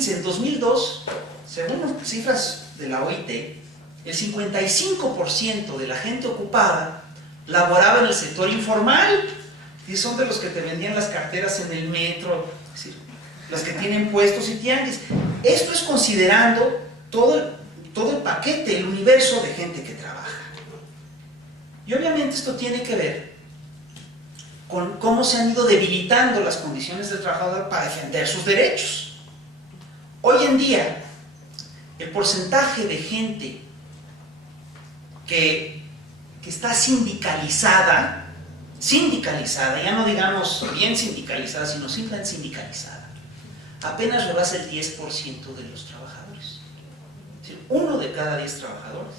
fíjense, en 2002, según cifras de la OIT, el 55% de la gente ocupada laboraba en el sector informal, y son de los que te vendían las carteras en el metro, es decir, los que tienen puestos y tianguis. Esto es considerando todo el paquete, el universo de gente que trabaja. Y obviamente esto tiene que ver con cómo se han ido debilitando las condiciones del trabajador para defender sus derechos. Hoy en día, el porcentaje de gente que está sindicalizada, ya no digamos bien sindicalizada, sino simplemente sindicalizada, apenas rebasa el 10% de los trabajadores. Es decir, 1 de cada 10 trabajadores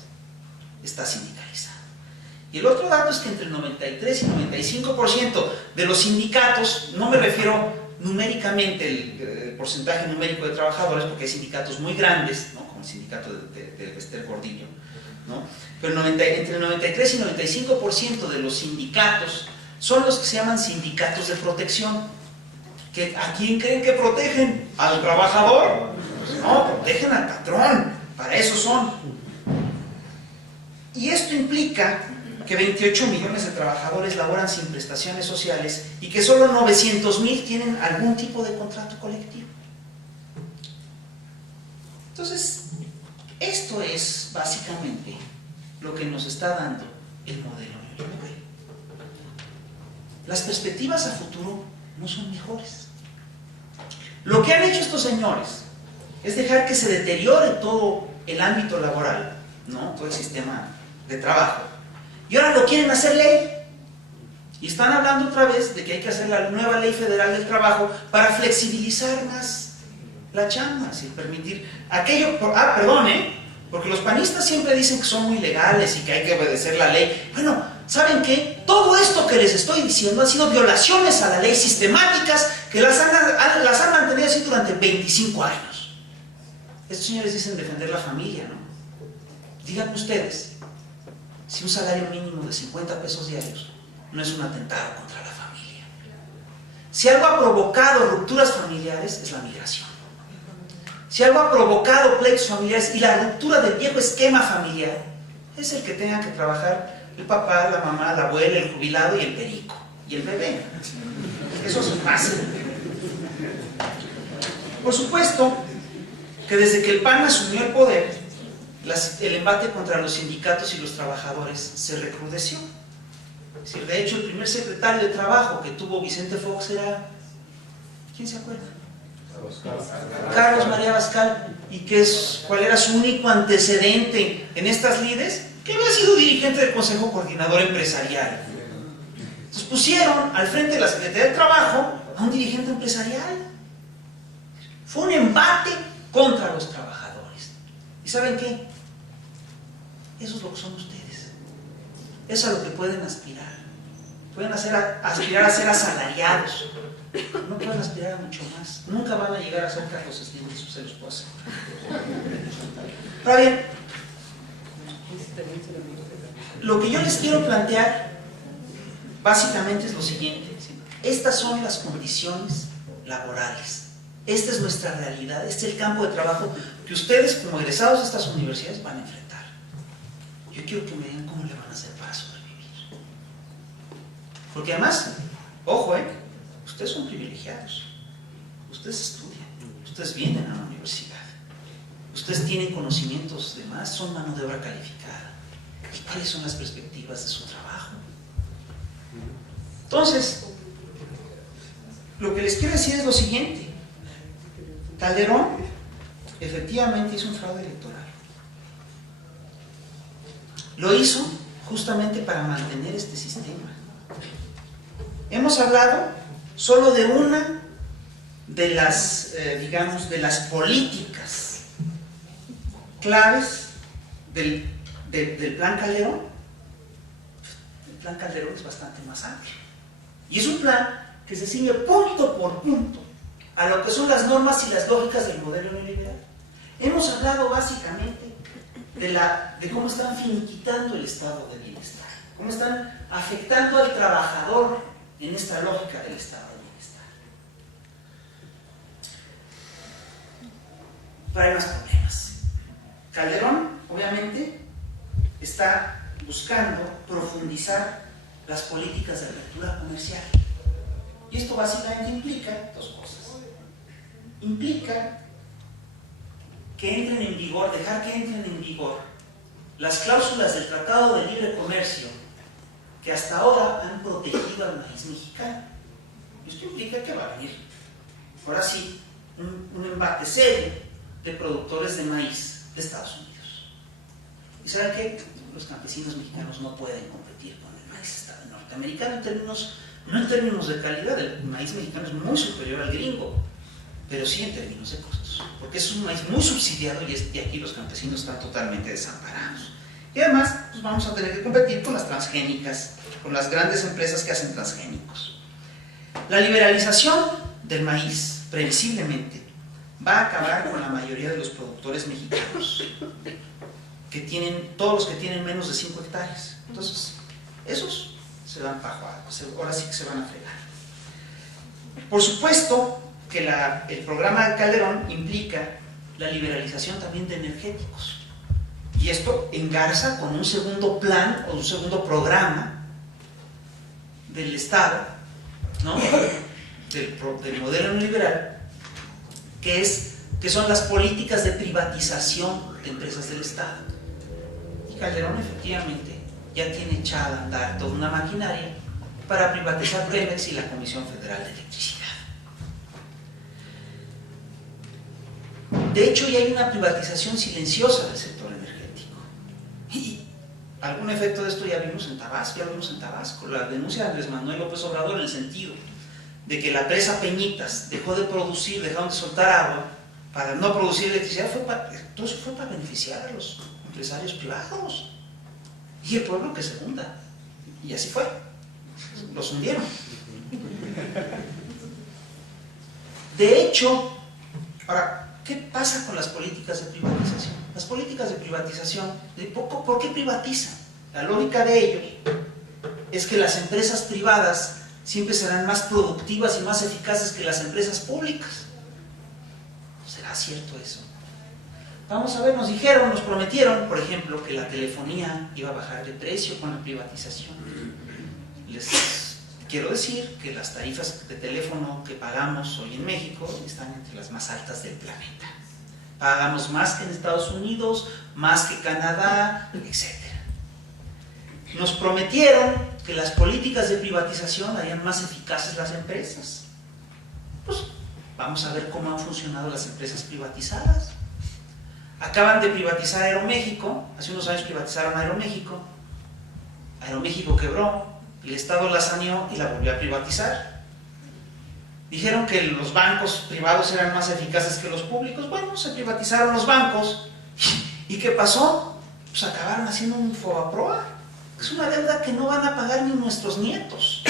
está sindicalizado. Y el otro dato es que entre el 93 y 95% de los sindicatos, no me refiero numéricamente el porcentaje numérico de trabajadores, porque hay sindicatos muy grandes, ¿no? Como el sindicato de Bester Gordillo, ¿no? Pero entre el 93 y 95% de los sindicatos son los que se llaman sindicatos de protección. ¿A quién creen que protegen? ¿Al trabajador? Pues no, protegen al patrón, para eso son. Y esto implica que 28 millones de trabajadores laboran sin prestaciones sociales y que solo 900,000 tienen algún tipo de contrato colectivo. Entonces, esto es básicamente lo que nos está dando el modelo neoliberal. Las perspectivas a futuro no son mejores. Lo que han hecho estos señores es dejar que se deteriore todo el ámbito laboral, ¿no? Todo el sistema de trabajo. Y ahora lo quieren hacer ley. Y están hablando otra vez de que hay que hacer la nueva ley federal del trabajo para flexibilizar más la chamba, sin permitir aquello. Porque los panistas siempre dicen que son muy legales y que hay que obedecer la ley. Bueno, ¿saben qué? Todo esto que les estoy diciendo han sido violaciones a la ley sistemáticas que las han mantenido así durante 25 años. Estos señores dicen defender la familia, ¿no? Díganme ustedes, si un salario mínimo de 50 pesos diarios no es un atentado contra la familia. Si algo ha provocado rupturas familiares es la migración. Si algo ha provocado pleitos familiares y la ruptura del viejo esquema familiar, es el que tenga que trabajar el papá, la mamá, la abuela, el jubilado y el perico, y el bebé. Eso es fácil. Por supuesto que desde que el PAN asumió el poder, el embate contra los sindicatos y los trabajadores se recrudeció. Es decir, de hecho, el primer secretario de Trabajo que tuvo Vicente Fox era... ¿Quién se acuerda? Carlos María Abascal. ¿Y cuál era su único antecedente en estas lides? Que había sido dirigente del Consejo Coordinador Empresarial. Entonces pusieron al frente de la Secretaría de Trabajo a un dirigente empresarial. Fue un embate contra los trabajadores. ¿Y saben qué? Eso es lo que son ustedes. Eso es a lo que pueden aspirar. Pueden aspirar a ser asalariados. No pueden aspirar a mucho más. Nunca van a llegar a ser Carlos Slim, eso se los puedo hacer. Ahora bien, lo que yo les quiero plantear básicamente es lo siguiente. Estas son las condiciones laborales. Esta es nuestra realidad. Este es el campo de trabajo que ustedes, como egresados de estas universidades, van a enfrentar. Yo quiero que me digan cómo le van a hacer para sobrevivir. Porque además, ojo, ustedes son privilegiados. Ustedes estudian. Ustedes vienen a la universidad. Ustedes tienen conocimientos de más, son mano de obra calificada. ¿Y cuáles son las perspectivas de su trabajo? Entonces, lo que les quiero decir es lo siguiente. Calderón efectivamente hizo un fraude electoral. Lo hizo justamente para mantener este sistema. Hemos hablado solo de una de las, de las políticas claves del plan Calderón. El plan Calderón es bastante más amplio. Y es un plan que se sigue punto por punto a lo que son las normas y las lógicas del modelo neoliberal. Hemos hablado básicamente de cómo están finiquitando el estado de bienestar, cómo están afectando al trabajador en esta lógica del estado de bienestar. pero hay más problemas. Calderón, obviamente, está buscando profundizar las políticas de apertura comercial. Y esto básicamente implica dos cosas. Implica que entren en vigor, dejar que entren en vigor las cláusulas del Tratado de Libre Comercio que hasta ahora han protegido al maíz mexicano. Esto implica que va a venir, ahora sí, un embate serio de productores de maíz de Estados Unidos. ¿Y saben qué? Los campesinos mexicanos no pueden competir con el maíz norteamericano en términos, no en términos de calidad. El maíz mexicano es muy superior al gringo, pero sí en términos de costos, porque es un maíz muy subsidiado y aquí los campesinos están totalmente desamparados. Y además, pues vamos a tener que competir con las transgénicas, con las grandes empresas que hacen transgénicos. La liberalización del maíz, previsiblemente, va a acabar con la mayoría de los productores mexicanos, que tienen, todos los que tienen menos de 5 hectáreas. Entonces, esos se van para abajo, ahora sí que se van a fregar. Por supuesto que el programa de Calderón implica la liberalización también de energéticos. Y esto engarza con un segundo plan o un segundo programa del Estado, ¿no? del modelo neoliberal, que son las políticas de privatización de empresas del Estado. Y Calderón efectivamente ya tiene echada a andar toda una maquinaria para privatizar Pemex y la Comisión Federal de Electricidad. De hecho, ya hay una privatización silenciosa del sector energético. Y algún efecto de esto ya vimos en Tabasco, la denuncia de Andrés Manuel López Obrador en el sentido de que la presa Peñitas dejó de producir, dejaron de soltar agua para no producir electricidad, todo eso fue para beneficiar a los empresarios privados y el pueblo que se hunda. Y así fue, los hundieron. De hecho, ahora, ¿qué pasa con las políticas de privatización? Las políticas de privatización, ¿por qué privatizan? La lógica de ellos es que las empresas privadas siempre serán más productivas y más eficaces que las empresas públicas. ¿Será cierto eso? Vamos a ver, nos prometieron, por ejemplo, que la telefonía iba a bajar de precio con la privatización. Les quiero decir que las tarifas de teléfono que pagamos hoy en México están entre las más altas del planeta. Pagamos más que en Estados Unidos, más que Canadá, etc. Nos prometieron que las políticas de privatización harían más eficaces las empresas. Pues vamos a ver cómo han funcionado las empresas privatizadas. Acaban de privatizar Aeroméxico, hace unos años privatizaron Aeroméxico. Aeroméxico quebró, el Estado la saneó y la volvió a privatizar. Dijeron que los bancos privados eran más eficaces que los públicos. Bueno, se privatizaron los bancos. ¿Y qué pasó? Pues acabaron haciendo un FOBAPROA. Es una deuda que no van a pagar ni nuestros nietos.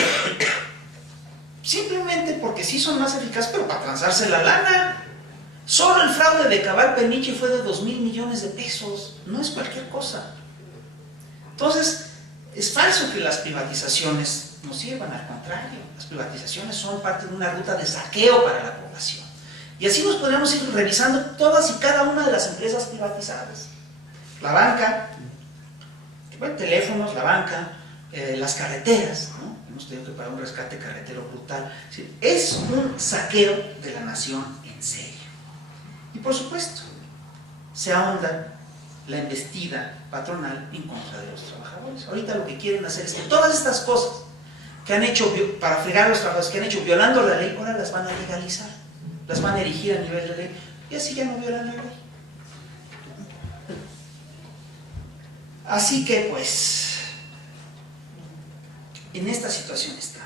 Simplemente porque sí son más eficaces, pero para transarse la lana. Solo el fraude de Cabal Peniche fue de 2,000 millones de pesos. No es cualquier cosa. Entonces, es falso que las privatizaciones nos sirvan, al contrario. Las privatizaciones son parte de una ruta de saqueo para la población. Y así nos podríamos ir revisando todas y cada una de las empresas privatizadas. La banca, bueno, teléfonos, la banca, las carreteras, ¿no? Hemos tenido que pagar un rescate carretero brutal. Es un saqueo de la nación en serio. Y por supuesto, se ahonda la embestida patronal en contra de los trabajadores. Ahorita lo que quieren hacer es que todas estas cosas que han hecho para fregar a los trabajadores, que han hecho violando la ley, ahora las van a legalizar, las van a erigir a nivel de ley, y así ya no violan la ley. Así que pues, en esta situación está.